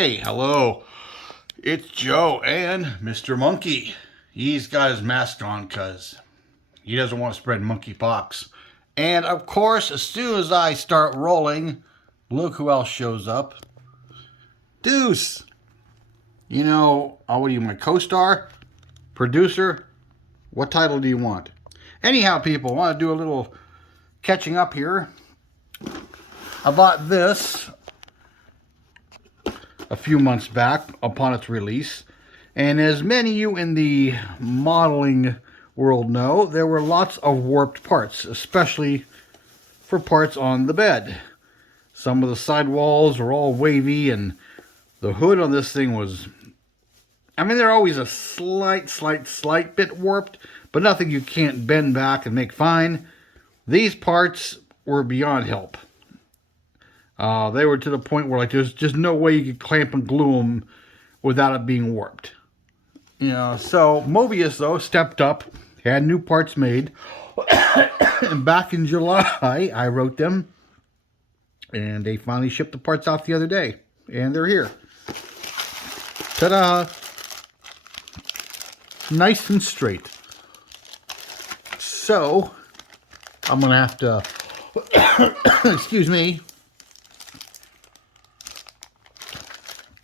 Hey, hello. It's Joe and Mr. Monkey. He's got his mask on because he doesn't want to spread monkeypox. And of course, as soon as I start rolling, look who else shows up. Deuce. You know, what are you, my co-star? Producer? What title do you want? Anyhow, people, I want to do a little catching up here. I bought this a few months back upon its release, and as many of you in the modeling world know, there were lots of warped parts, especially for parts on the bed. Some of the sidewalls were all wavy, and the hood on this thing was, I mean, they're always a slight bit warped, but nothing you can't bend back and make fine. These parts were beyond help. They were to the point where, like, there's just no way you could clamp and glue them without it being warped. You know, so Mobius, though, stepped up, had new parts made. And back in July, I wrote them, and they finally shipped the parts out the other day. And they're here. Ta-da! Nice and straight. So, I'm going to have to, excuse me,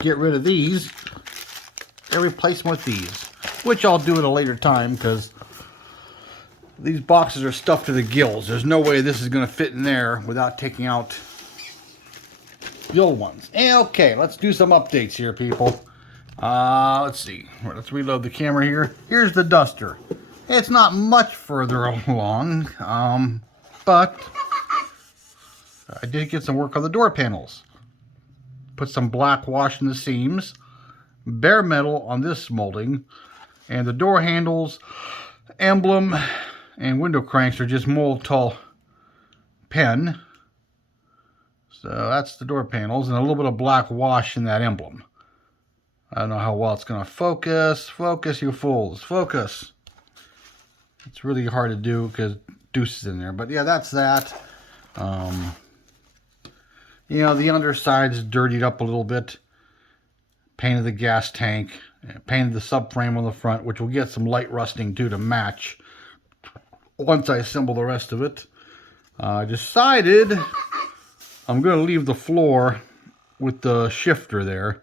get rid of these and replace them with these, which I'll do at a later time because these boxes are stuffed to the gills. There's no way this is going to fit in there without taking out the old ones. Okay, let's do some updates here, people. Let's see. Let's reload the camera here. Here's the duster. It's not much further along, but I did get some work on the door panels. Put some black wash in the seams, bare metal on this molding, and the door handles, emblem, and window cranks are just Molotow pen. So that's the door panels, and a little bit of black wash in that emblem. I don't know how well it's going to focus. Focus, you fools. Focus. It's really hard to do because Deuce is in there. But yeah, that's that. You know, the underside's dirtied up a little bit. Painted the gas tank. Painted the subframe on the front, which will get some light rusting too to match once I assemble the rest of it. I decided I'm going to leave the floor with the shifter there,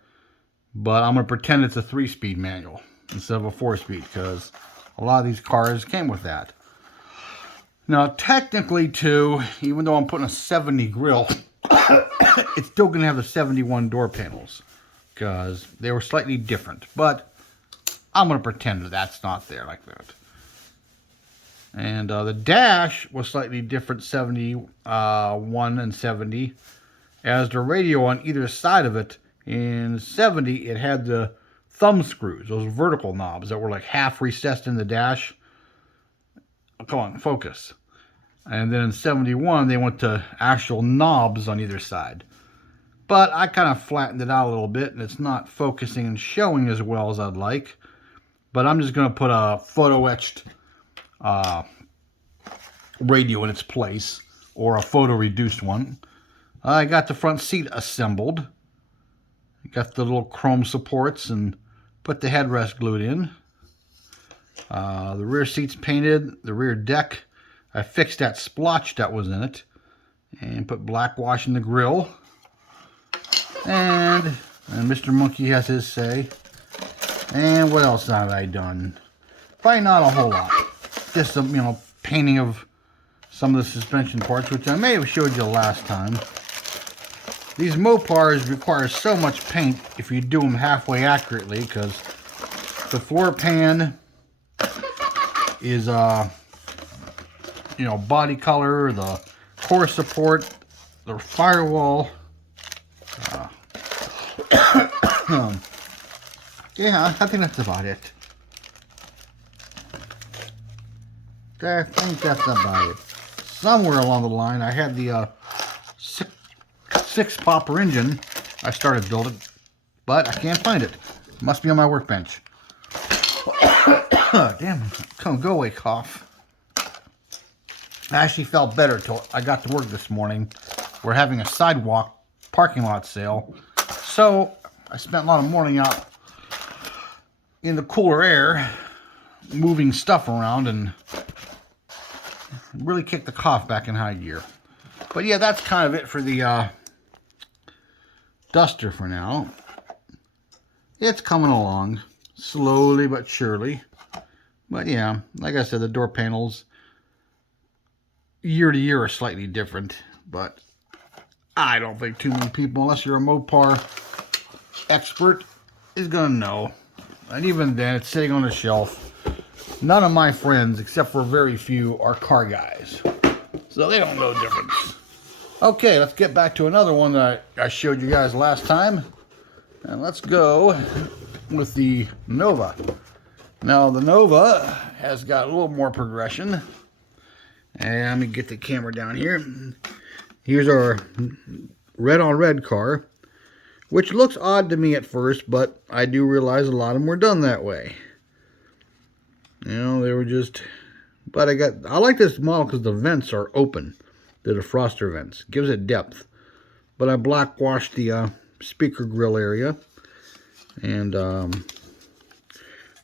but I'm going to pretend it's a 3-speed manual instead of a 4-speed because a lot of these cars came with that. Now, technically, too, even though I'm putting a 70 grill, it's still going to have the 71 door panels because they were slightly different, but I'm going to pretend that that's not there like that. And the dash was slightly different, 71 and 70, as the radio on either side of it. In 70, it had the thumb screws, those vertical knobs that were like half recessed in the dash. Oh, come on, focus. And then in 71, they went to actual knobs on either side. But I kind of flattened it out a little bit, and it's not focusing and showing as well as I'd like. But I'm just going to put a photo-etched radio in its place, or a photo-reduced one. I got the front seat assembled. Got the little chrome supports and put the headrest glued in. The rear seat's painted. The rear deck, I fixed that splotch that was in it and put black wash in the grill. And Mr. Monkey has his say. And what else have I done? Probably not a whole lot. Just some, you know, painting of some of the suspension parts, which I may have showed you last time. These Mopars require so much paint if you do them halfway accurately, because the floor pan is, you know, body color, the core support, the firewall. Yeah, I think that's about it. I think that's about it. Somewhere along the line, I had the six popper engine I started building, but I can't find it. It must be on my workbench. Damn, come go away, cough. I actually felt better till I got to work this morning. We're having a sidewalk parking lot sale, so I spent a lot of morning out in the cooler air, moving stuff around, and really kicked the cough back in high gear. But yeah, that's kind of it for the Duster for now. It's coming along, slowly but surely. But yeah, like I said, the door panels, year to year, are slightly different. But I don't think too many people, unless you're a Mopar expert, is going to know. And even then, it's sitting on a shelf. None of my friends, except for very few, are car guys. So they don't know the difference. Okay, let's get back to another one that I showed you guys last time. And let's go with the Nova. Now, the Nova has got a little more progression. And let me get the camera down here. Here's our red on red car, which looks odd to me at first, but I do realize a lot of them were done that way. You know, they were just... But I like this model because the vents are open. They're the defroster vents. Gives it depth. But I black washed the speaker grill area. And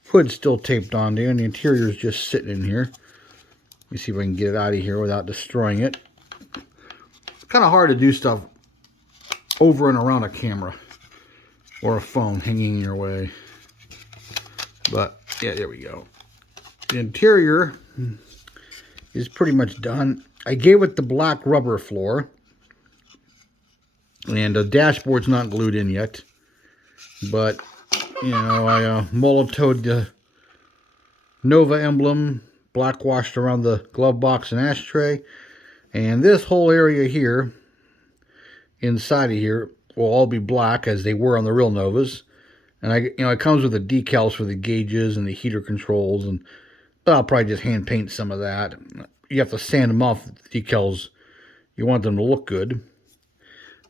hood's still taped on there. And the interior is just sitting in here. Let me see if I can get it out of here without destroying it. It's kind of hard to do stuff over and around a camera. Or a phone hanging in your way. But, yeah, there we go. The interior is pretty much done. I gave it the black rubber floor. And the dashboard's not glued in yet. But, you know, I Molotowed the Nova emblem, black washed around the glove box and ashtray. And this whole area here, inside of here, will all be black as they were on the real Novas. And it comes with the decals for the gauges and the heater controls, and but I'll probably just hand paint some of that. You have to sand them off, the decals. You want them to look good.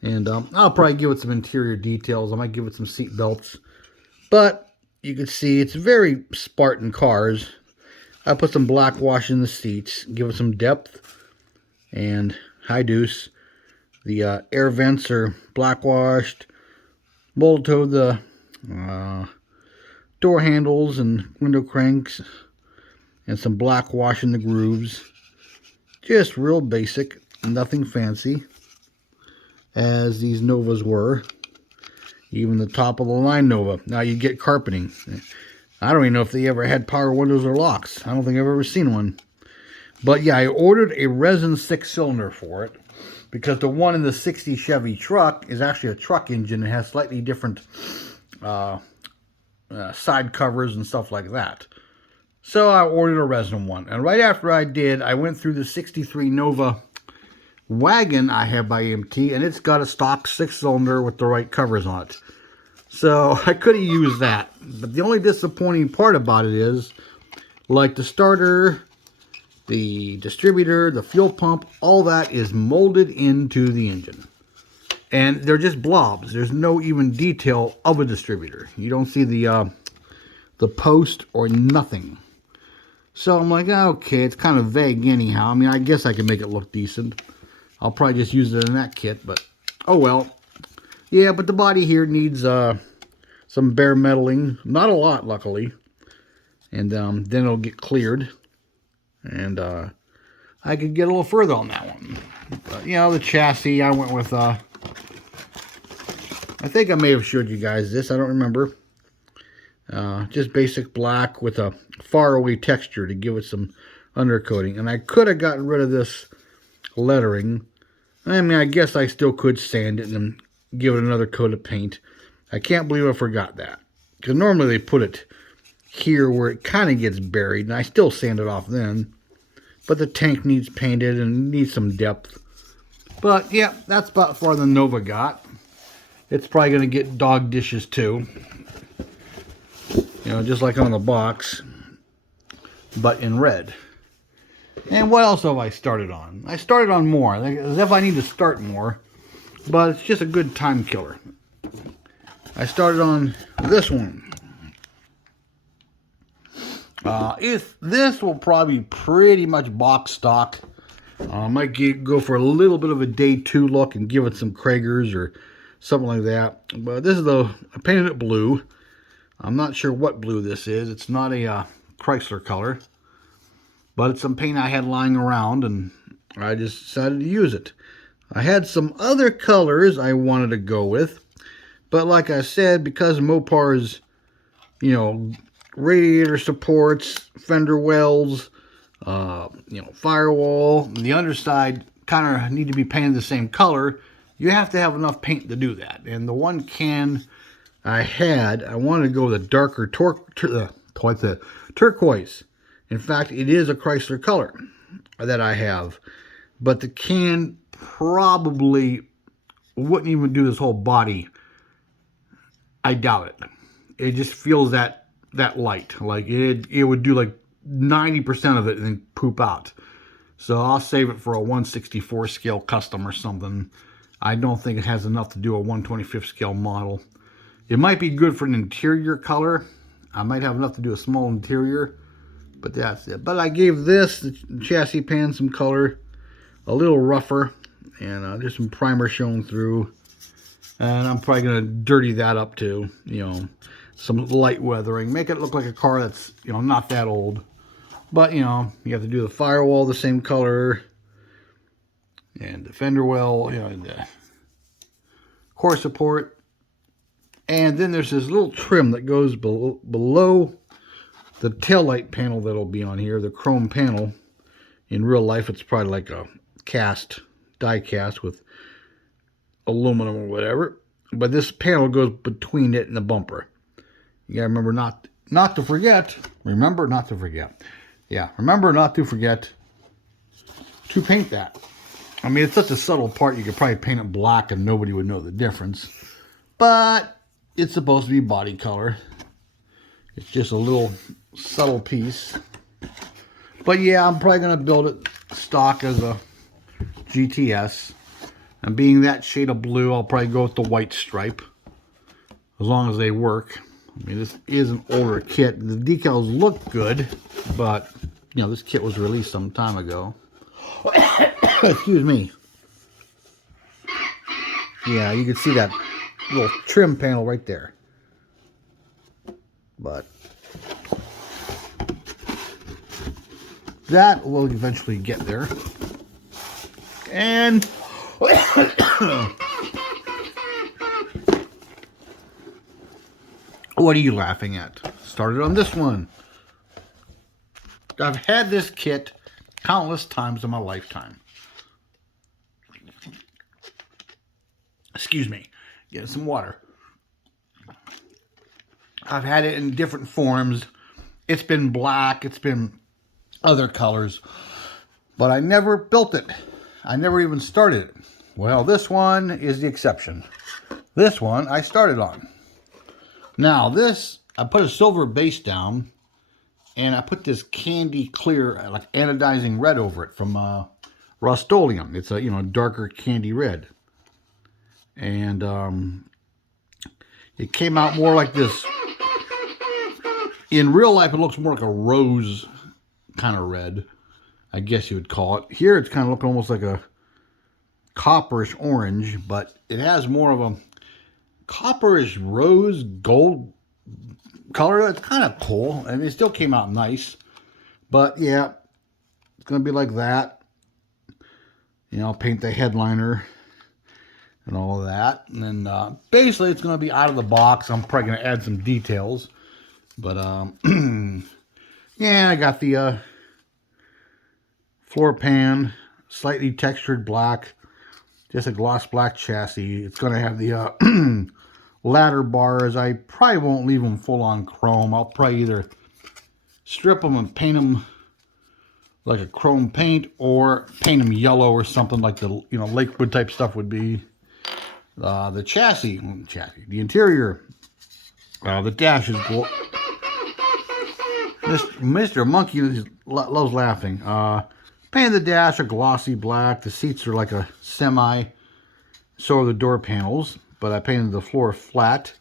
And I'll probably give it some interior details. I might give it some seat belts. But you can see it's very Spartan cars. I put some black wash in the seats, give it some depth and high deuce. The air vents are black washed. Molotowed the door handles and window cranks. And some black wash in the grooves. Just real basic, nothing fancy, as these Novas were. Even the top of the line Nova. Now you get carpeting. I don't even know if they ever had power windows or locks. I don't think I've ever seen one. But yeah, I ordered a resin 6-cylinder for it, because the one in the 60 Chevy truck is actually a truck engine. It has slightly different side covers and stuff like that. So I ordered a resin one. And right after I did, I went through the 63 Nova wagon I have by MT, and it's got a stock 6-cylinder with the right covers on it. So I could have used that. But the only disappointing part about it is, like the starter, the distributor, the fuel pump, all that is molded into the engine. And they're just blobs. There's no even detail of a distributor. You don't see the post or nothing. So I'm like, okay, it's kind of vague anyhow. I mean, I guess I can make it look decent. I'll probably just use it in that kit, but oh well. Yeah, but the body here needs some bare metaling. Not a lot, luckily. And then it'll get cleared. And I could get a little further on that one. But, you know, the chassis, I went with, I think I may have showed you guys this. I don't remember. Just basic black with a faraway texture to give it some undercoating. And I could have gotten rid of this lettering. I mean, I guess I still could sand it and give it another coat of paint. I can't believe I forgot that. Because normally they put it here where it kind of gets buried. And I still sand it off then. But the tank needs painted and needs some depth. But yeah, that's about far the Nova got. It's probably going to get dog dishes too. You know, just like on the box, but in red. And what else have I started on? I started on more, as if I need to start more, but it's just a good time killer. I started on this one. This will probably be pretty much box stock. I might go for a little bit of a day 2 look and give it some Kragers or something like that. But this is I painted it blue. I'm not sure what blue this is. It's not a Chrysler color, but it's some paint I had lying around, and I just decided to use it. I had some other colors I wanted to go with, but like I said, because Mopar's, you know, radiator supports, fender wells, you know, firewall, and the underside kind of need to be painted the same color. You have to have enough paint to do that. And the one can I wanted to go with a darker turquoise. In fact, it is a Chrysler color that I have. But the can probably wouldn't even do this whole body. I doubt it. It just feels that light. Like it would do like 90% of it and then poop out. So I'll save it for a 1/64 scale custom or something. I don't think it has enough to do a 1/25 scale model. It might be good for an interior color. I might have enough to do a small interior, but that's it. But I gave the chassis pan some color, a little rougher, and there's some primer showing through. And I'm probably going to dirty that up too, you know, some light weathering. Make it look like a car that's, you know, not that old. But, you know, you have to do the firewall the same color, and the fender well, you know, the core support. And then there's this little trim that goes below the taillight panel that'll be on here, the chrome panel. In real life, it's probably like a die cast with aluminum or whatever. But this panel goes between it and the bumper. You gotta remember not to forget. Remember not to forget. Yeah, remember not to forget to paint that. I mean, it's such a subtle part, you could probably paint it black and nobody would know the difference. But it's supposed to be body color. It's just a little subtle piece. But yeah, I'm probably going to build it stock as a GTS. And being that shade of blue, I'll probably go with the white stripe. As long as they work. I mean, this is an older kit. The decals look good, but, you know, this kit was released some time ago. Excuse me. Yeah, you can see that little trim panel right there. But that will eventually get there. And what are you laughing at? Started on this one. I've had this kit countless times in my lifetime. Excuse me. Get some water. I've had it in different forms. It's been black. It's been other colors. But I never built it. I never even started it. Well, this one is the exception. This one I started on. Now this, I put a silver base down. And I put this candy clear, like anodizing red over it from Rust-Oleum. It's a, you know, darker candy red. And it came out more like this. In real life, it looks more like a rose kind of red, I guess you would call it. Here, it's kind of looking almost like a copperish orange, but it has more of a copperish rose gold color. It's kind of cool, and it still came out nice. But yeah, it's going to be like that. You know, I'll paint the headliner and all of that. And then basically it's going to be out of the box. I'm probably going to add some details. But yeah, I got the floor pan, slightly textured black, just a gloss black chassis. It's going to have the ladder bars. I probably won't leave them full on chrome. I'll probably either strip them and paint them like a chrome paint, or paint them yellow or something like the, you know, Lakewood type stuff would be. The chassis, the interior, the dash is Mr. Monkey loves laughing. Painted the dash a glossy black. The seats are like a semi. So are the door panels. But I painted the floor flat.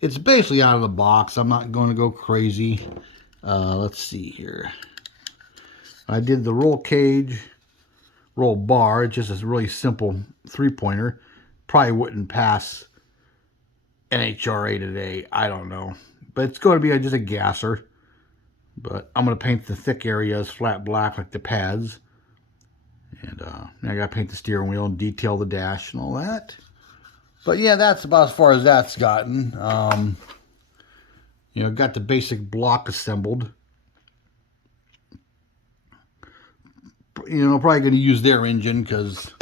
It's basically out of the box. I'm not going to go crazy. Let's see here. I did the roll cage, roll bar. It's just a really simple 3-pointer. probably wouldn't pass NHRA today. I don't know. But it's going to be just a gasser. But I'm going to paint the thick areas flat black like the pads. And I got to paint the steering wheel and detail the dash and all that. But yeah, that's about as far as that's gotten. You know, got the basic block assembled. You know, probably going to use their engine because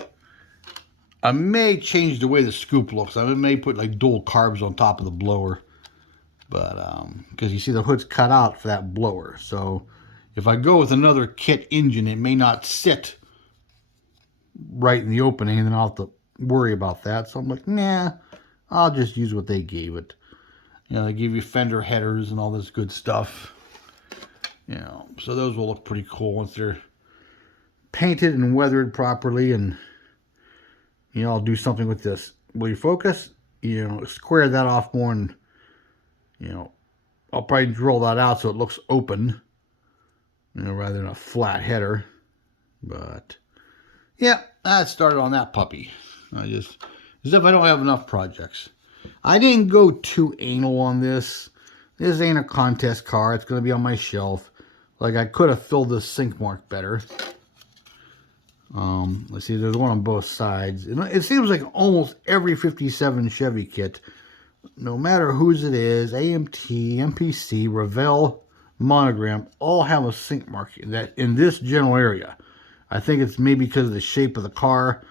I may change the way the scoop looks. I may put like dual carbs on top of the blower. But, because you see the hood's cut out for that blower. So, if I go with another kit engine, it may not sit right in the opening, and then I'll have to worry about that. So I'm like, nah, I'll just use what they gave it. You know, they give you fender headers and all this good stuff. You know, so those will look pretty cool once they're painted and weathered properly. And, you know, I'll do something with this. Will you focus? You know, square that off more, and, you know, I'll probably drill that out so it looks open, you know, rather than a flat header. But yeah, I started on that puppy. As if I don't have enough projects. I didn't go too anal on this. This ain't a contest car. It's going to be on my shelf. Like, I could have filled this sink mark better. Let's see, there's one on both sides. It seems like almost every 57 Chevy kit, no matter whose it is, AMT, MPC, Revell, Monogram, all have a sink mark that in this general area. I think it's maybe because of the shape of the car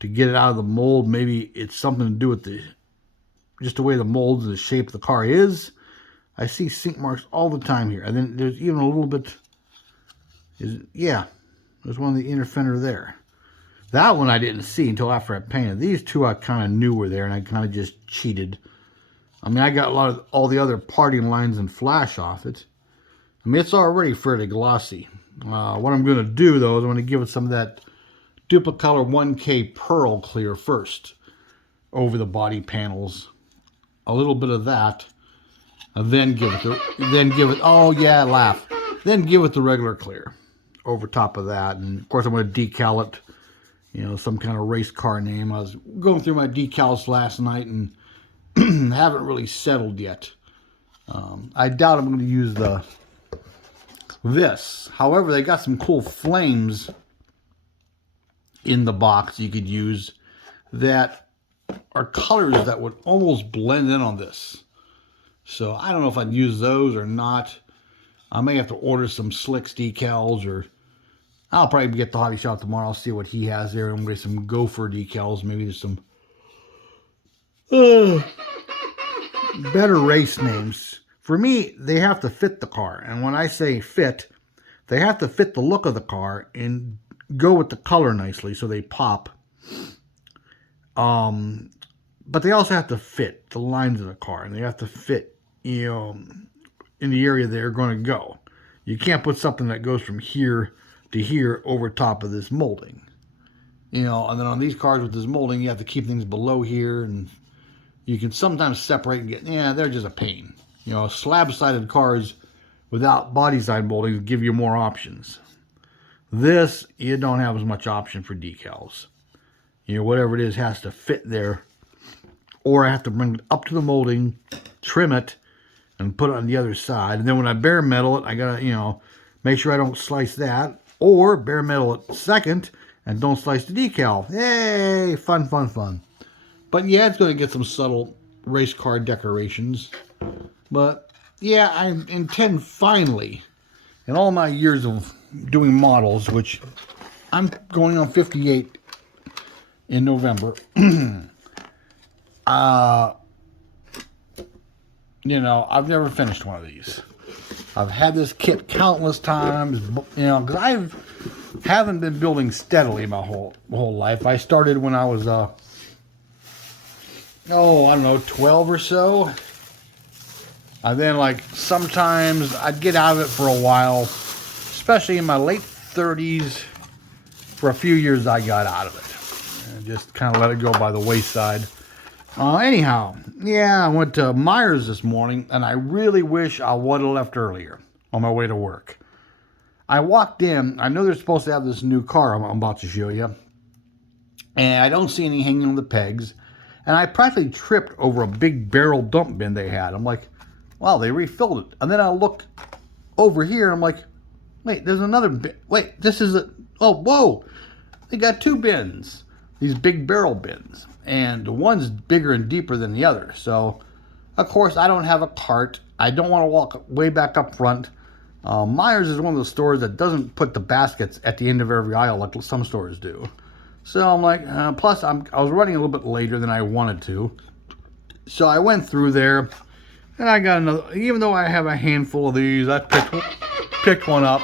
to get it out of the mold. Maybe it's something to do with just the way the molds and the shape of the car is. I see sink marks all the time here. And then there's even a little bit, there's one of the inner fender there. That one I didn't see until after I painted. These two I kind of knew were there, and I kind of just cheated. I mean, I got a lot of all the other parting lines and flash off it. I mean, it's already fairly glossy. What I'm going to do, though, is I'm going to give it some of that Duplicolor 1K Pearl Clear first over the body panels. A little bit of that. And then give it, oh yeah, laugh. Then give it the regular clear over top of that. And, of course, I'm going to decal it, you know, some kind of race car name. I was going through my decals last night and haven't really settled yet. I doubt I'm going to use this. However, they got some cool flames in the box you could use that are colors that would almost blend in on this. So I don't know if I'd use those or not. I may have to order some Slicks decals, or I'll probably get the Hobby Shop tomorrow. I'll see what he has there. I'm going to get some Gopher decals. Maybe there's some better race names. For me, they have to fit the car. And when I say fit, they have to fit the look of the car and go with the color nicely so they pop. But they also have to fit the lines of the car, and they have to fit, you know, in the area they're going to go. You can't put something that goes from here to here over top of this molding. You know, and then on these cars with this molding, you have to keep things below here, and you can sometimes separate and get, they're just a pain. You know, slab-sided cars without body side molding give you more options. This, you don't have as much option for decals. You know, whatever it is has to fit there. Or I have to bring it up to the molding, trim it, and put it on the other side. And then when I bare metal it, I gotta, you know, make sure I don't slice that. Or bare metal it second and don't slice the decal. Yay! Fun, fun, fun. But yeah, it's going to get some subtle race car decorations. But yeah, I intend finally, in all my years of doing models, which I'm going on 58 in November, you know, I've never finished one of these. I've had this kit countless times, you know, because I haven't been building steadily my whole life. I started when I was, I don't know, 12 or so. And then, like, sometimes I'd get out of it for a while, especially in my late 30s. For a few years, I got out of it and just kind of let it go by the wayside. Anyhow, yeah, I went to Myers this morning, and I really wish I would have left earlier on my way to work. I walked in. I know they're supposed to have this new car I'm about to show you, and I don't see any hanging on the pegs. And I practically tripped over a big barrel dump bin they had. I'm like, wow, they refilled it. And then I look over here and I'm like, wait, there's another bin. Wait, this is a, oh, whoa. They got 2 bins, these big barrel bins. And one's bigger and deeper than the other. So, of course, I don't have a cart. I don't want to walk way back up front. Myers is one of those stores that doesn't put the baskets at the end of every aisle like some stores do. So I'm like, plus I was running a little bit later than I wanted to. So I went through there and I got another, even though I have a handful of these, I picked one up.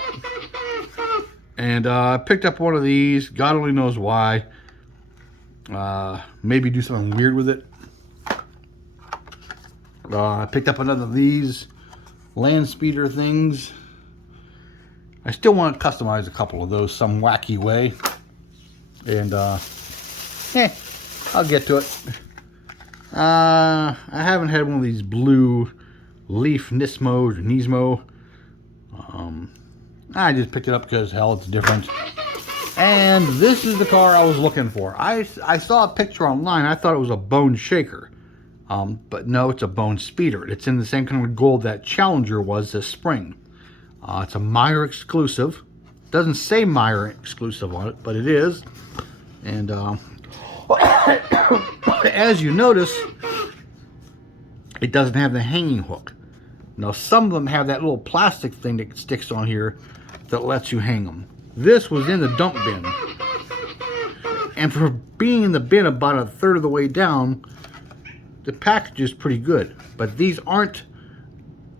And I picked up one of these, God only knows why. Maybe do something weird with it. I picked up another of these land speeder things. I still want to customize a couple of those some wacky way. And I'll get to it. I haven't had one of these blue Leaf Nismo or Nismo. I just picked it up because hell, it's different. And this is the car I was looking for. I saw a picture online. I thought it was a Bone Shaker. But no, it's a Bone Speeder. It's in the same kind of gold that Challenger was this spring. It's a Meyer exclusive. Doesn't say Meyer exclusive on it, but it is. And as you notice, it doesn't have the hanging hook. Now, some of them have that little plastic thing that sticks on here that lets you hang them. This was in the dump bin. And for being in the bin about a third of the way down, the package is pretty good. But these aren't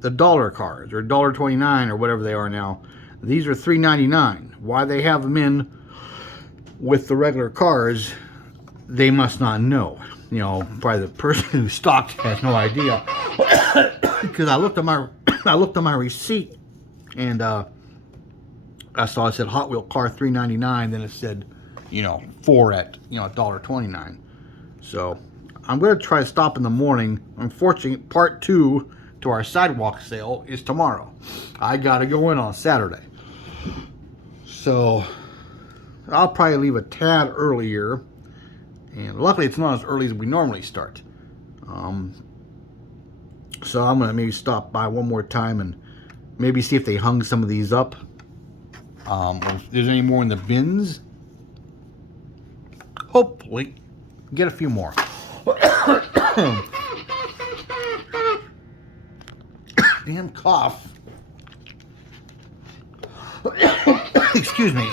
the dollar cars or $1.29 or whatever they are now. These are $3.99. Why they have them in with the regular cars, they must not know. You know, probably the person who stocked has no idea. Because I looked at my receipt and I saw it said Hot Wheel car $3.99. Then it said, you know, 4 at, you know, $1.29. So I'm going to try to stop in the morning. Unfortunately, part 2 to our sidewalk sale is tomorrow. I got to go in on Saturday. So I'll probably leave a tad earlier. And luckily it's not as early as we normally start. So I'm going to maybe stop by one more time and maybe see if they hung some of these up. If there's any more in the bins. Hopefully get a few more. Damn cough. Excuse me.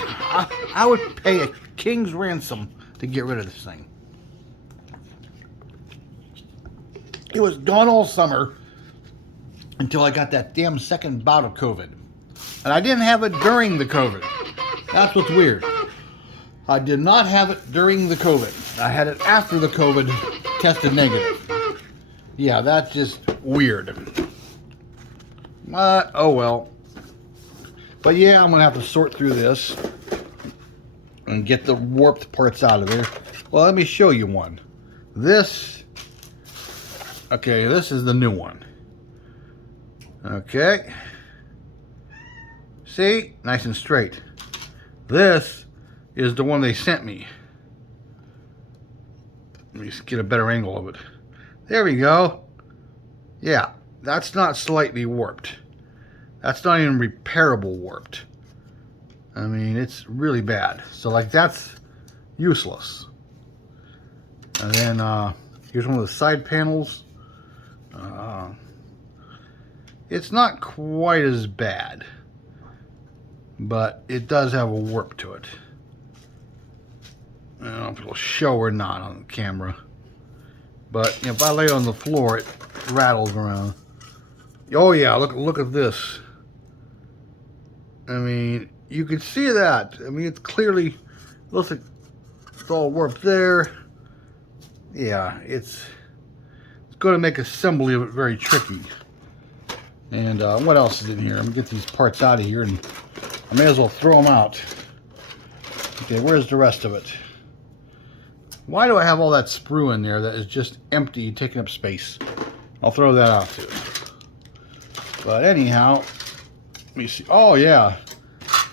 I would pay a king's ransom to get rid of this thing. It was gone all summer until I got that damn second bout of COVID. And I didn't have it during the COVID. That's what's weird. I did not have it during the COVID. I had it after the COVID tested negative. Yeah, that's just weird. Oh well. But yeah, I'm going to have to sort through this and get the warped parts out of there. Well, let me show you one. This, okay, this is the new one. Okay. See? Nice and straight. This is the one they sent me. Let me just get a better angle of it. There we go. Yeah, that's not slightly warped. That's not even repairable warped. I mean, it's really bad. So, like, that's useless. And then, here's one of the side panels. It's not quite as bad, but it does have a warp to it. I don't know if it'll show or not on the camera. But if I lay it on the floor, it rattles around. Oh yeah, look at this. I mean, you can see that. I mean, it's clearly, looks like it's all warped there. Yeah, it's going to make assembly of it very tricky. And what else is in here? I'm going to get these parts out of here and I may as well throw them out. Okay, where's the rest of it? Why do I have all that sprue in there that is just empty, taking up space? I'll throw that out too. But anyhow, let me see. Oh, yeah.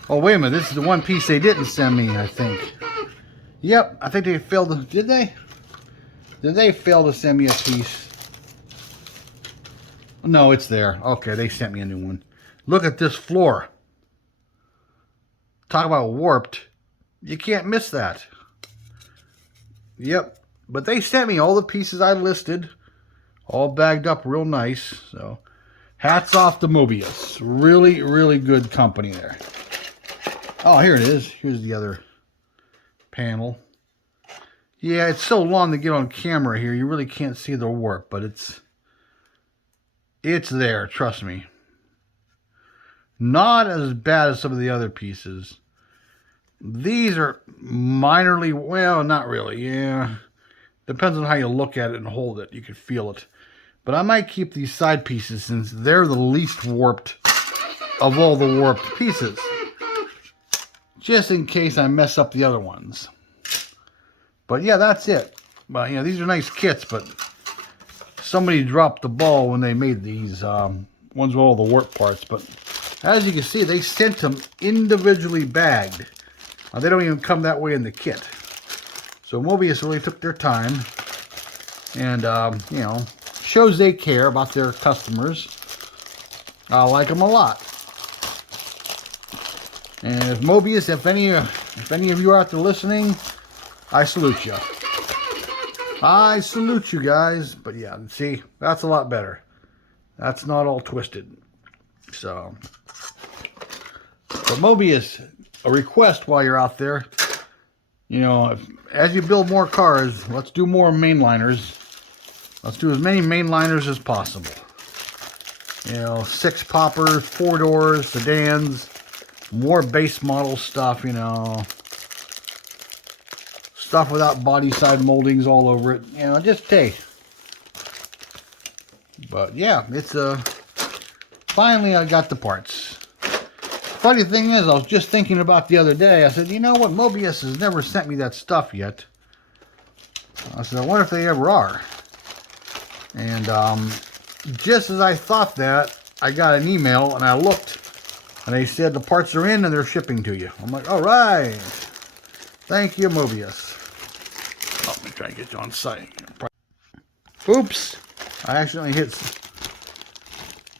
Oh, wait a minute. This is the one piece they didn't send me, I think. Yep, I think they failed. Did they? Did they fail to send me a piece? No, it's there. Okay, they sent me a new one. Look at this floor. Talk about warped. You can't miss that. Yep. But they sent me all the pieces I listed. All bagged up real nice. So, hats off to Mobius. Really, really good company there. Oh, here it is. Here's the other panel. Yeah, it's so long to get on camera here. You really can't see the warp, but it's there, trust me. Not as bad as some of the other pieces. These are minorly, well, not really, yeah. Depends on how you look at it and hold it. You can feel it. But I might keep these side pieces since they're the least warped of all the warped pieces. Just in case I mess up the other ones. But yeah, that's it. But you know, these are nice kits, but somebody dropped the ball when they made these ones with all the warp parts. But as you can see, they sent them individually bagged. They don't even come that way in the kit. So Mobius really took their time, and you know, shows they care about their customers. I like them a lot. And if Mobius, if any of you are out there listening, I salute you. I salute you guys. But yeah, see, that's a lot better. That's not all twisted. So, Mobius, a request while you're out there. You know, as you build more cars, let's do more mainliners. Let's do as many mainliners as possible. You know, 6 poppers, 4 doors, sedans, more base model stuff, you know. Stuff without body side moldings all over it. You know, just take. But yeah, it's finally I got the parts. Funny thing is, I was just thinking about the other day. I said, you know what? Mobius has never sent me that stuff yet. I said, I wonder if they ever are. And just as I thought that, I got an email and I looked, and they said the parts are in and they're shipping to you. I'm like, all right. Thank you, Mobius. Oh, let me try and get you on site. Oops. I accidentally hit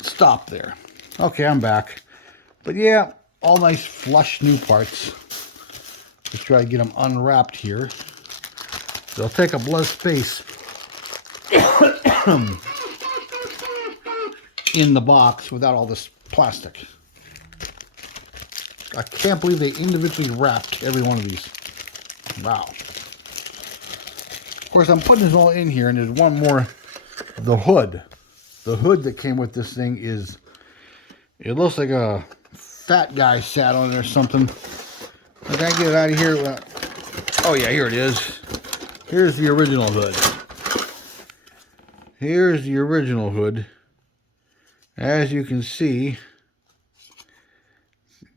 stop there. Okay, I'm back. But yeah, all nice flush new parts. Just try to get them unwrapped here. They'll take up less space in the box without all this plastic. I can't believe they individually wrapped every one of these. Wow. Of course, I'm putting this all in here, and there's one more. The hood. The hood that came with this thing is, it looks like a fat guy sat on it or something. I gotta get it out of here. Oh yeah, here it is. Here's the original hood. Here's the original hood. As you can see,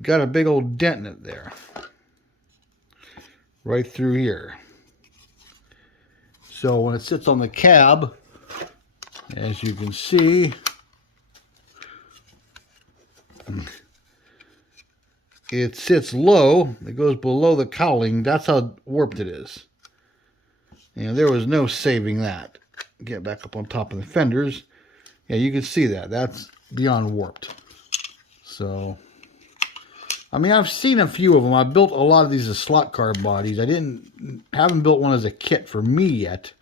got a big old dent in it there. Right through here. So when it sits on the cab, as you can see, it sits low. It goes below the cowling. That's how warped it is. And there was no saving that. Get back up on top of the fenders. Yeah, you can see that. That's beyond warped. So, I mean, I've seen a few of them. I built a lot of these as slot car bodies. I haven't built one as a kit for me yet.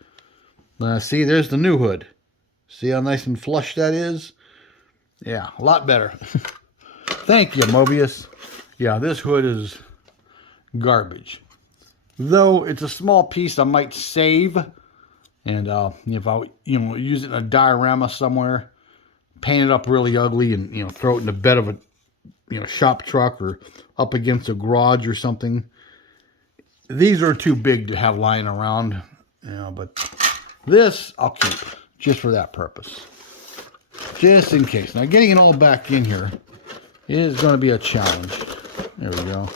See, there's the new hood. See how nice and flush that is? Yeah, a lot better. Thank you, Mobius. Yeah, this hood is garbage. Though it's a small piece I might save. And if I use it in a diorama somewhere, paint it up really ugly and throw it in the bed of a shop truck or up against a garage or something. These are too big to have lying around, but this I'll keep just for that purpose. Just in case. Now getting it all back in here is going to be a challenge. There we go.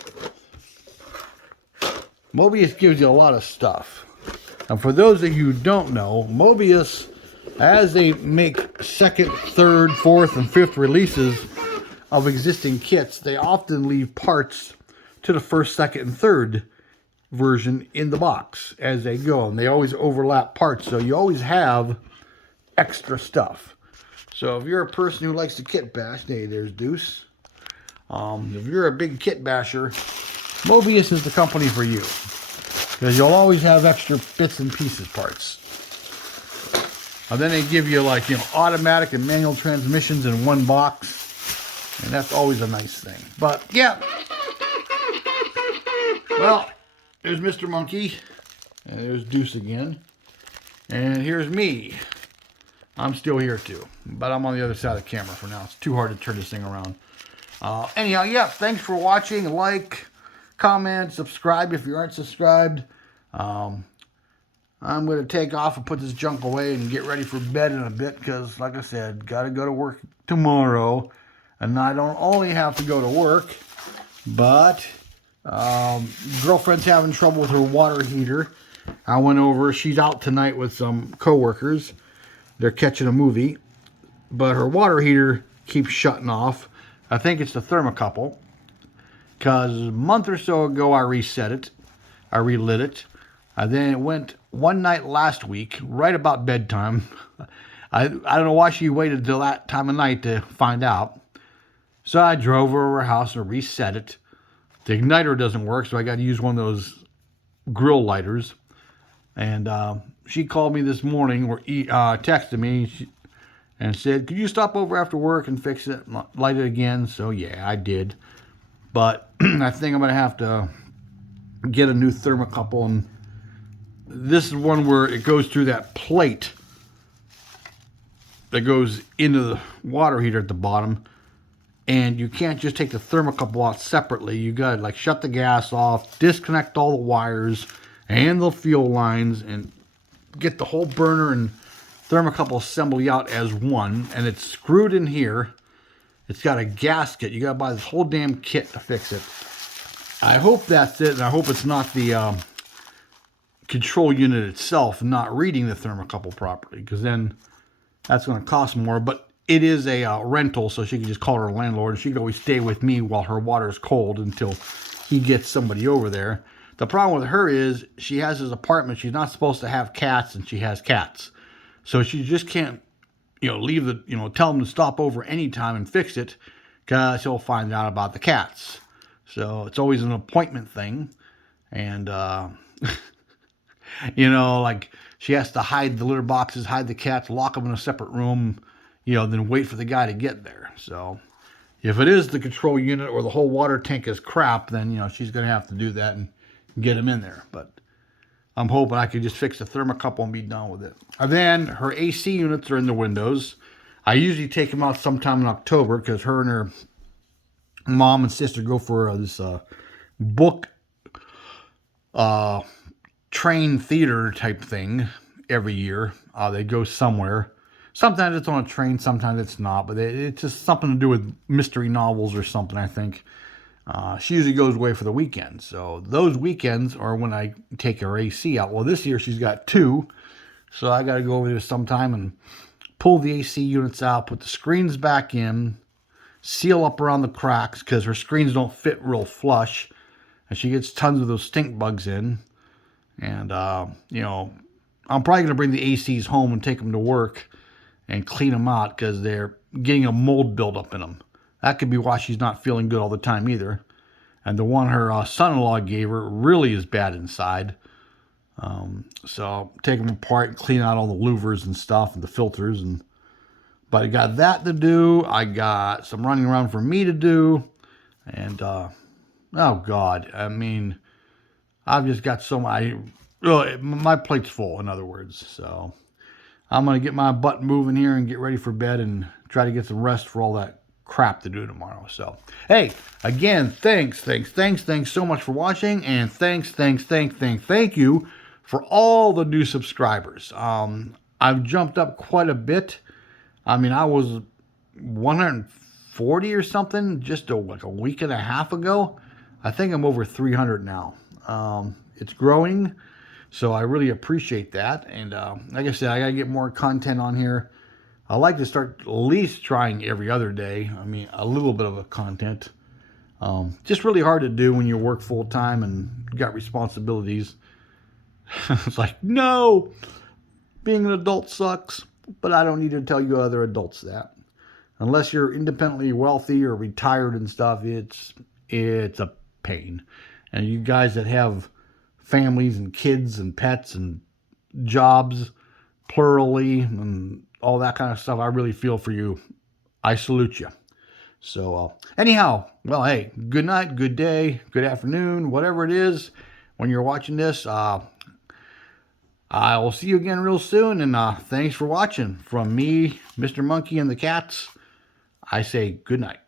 Mobius gives you a lot of stuff. And for those of you who don't know, Mobius, as they make second, third, fourth, and fifth releases of existing kits, they often leave parts to the first, second, and third version in the box as they go, and they always overlap parts, so you always have extra stuff. So if you're a person who likes to kit bash, hey, there's Deuce. If you're a big kit basher, Mobius is the company for you, because you'll always have extra bits and pieces parts. And then they give you, like, you know, automatic and manual transmissions in one box, and that's always a nice thing. But yeah, well, there's Mr. Monkey, and there's Deuce again, and here's me. I'm still here too, but I'm on the other side of the camera for now. It's too hard to turn this thing around. Anyhow, yeah, thanks for watching. Like, comment, subscribe if you aren't subscribed. I'm going to take off and put this junk away and get ready for bed in a bit because, like I said, got to go to work tomorrow. And I don't only have to go to work, but girlfriend's having trouble with her water heater. I went over. She's out tonight with some coworkers. They're catching a movie, but her water heater keeps shutting off. I think it's the thermocouple, because a month or so ago I reset it. I relit it. Then it went one night last week, right about bedtime. I don't know why she waited till that time of night to find out. So I drove over to her house and reset it. The igniter doesn't work, so I got to use one of those grill lighters. And she called me this morning, or texted me, and said, could you stop over after work and fix it, light it again? So yeah, I did. But I think I'm going to have to get a new thermocouple. And this is one where it goes through that plate that goes into the water heater at the bottom. And you can't just take the thermocouple out separately. You got to, like, shut the gas off, disconnect all the wires and the fuel lines, and get the whole burner and thermocouple assembly out as one. And it's screwed in here. It's got a gasket. You got to buy this whole damn kit to fix it. I hope that's it, and I hope it's not the control unit itself not reading the thermocouple properly, because then that's going to cost more. But it is a rental, so she can just call her landlord, and she can always stay with me while her water's cold until he gets somebody over there. The problem with her is she has this apartment. She's not supposed to have cats, and she has cats. So she just can't, leave the, tell them to stop over anytime and fix it, because he'll find out about the cats. So it's always an appointment thing. And, like, she has to hide the litter boxes, hide the cats, lock them in a separate room, then wait for the guy to get there. So if it is the control unit or the whole water tank is crap, then, she's going to have to do that and get him in there. But I'm hoping I could just fix the thermocouple and be done with it. And then her AC units are in the windows. I usually take them out sometime in October, because her and her mom and sister go for this book train theater type thing every year. They go somewhere. Sometimes it's on a train, sometimes it's not, but it's just something to do with mystery novels or something, I think. She usually goes away for the weekend. So those weekends are when I take her AC out. Well, this year she's got two. So I got to go over there sometime and pull the AC units out, put the screens back in, seal up around the cracks, because her screens don't fit real flush. And she gets tons of those stink bugs in. And, I'm probably going to bring the ACs home and take them to work and clean them out, because they're getting a mold buildup in them. That could be why she's not feeling good all the time either. And the one her son-in-law gave her really is bad inside. So I'll take them apart and clean out all the louvers and stuff and the filters. But I got that to do. I got some running around for me to do. And, oh God, I mean, I've just got so much. Really, my plate's full, in other words. So I'm going to get my butt moving here and get ready for bed and try to get some rest for all that crap to do tomorrow. So, hey, again, thanks so much for watching, and thank you for all the new subscribers. I've jumped up quite a bit. I mean, I was 140 or something just like a week and a half ago. I think I'm over 300 now. It's growing, so I really appreciate that. And like I said, I gotta get more content on here. I like to start at least trying every other day. I mean, a little bit of a content. Just really hard to do when you work full time and got responsibilities. It's like, no, being an adult sucks, but I don't need to tell you other adults that. Unless you're independently wealthy or retired and stuff, it's a pain. And you guys that have families and kids and pets and jobs, plurally, and all that kind of stuff, I really feel for you. I salute you. So, anyhow, well, hey, good night, good day, good afternoon, whatever it is when you're watching this. I will see you again real soon, and thanks for watching. From me, Mr. Monkey, and the cats, I say good night.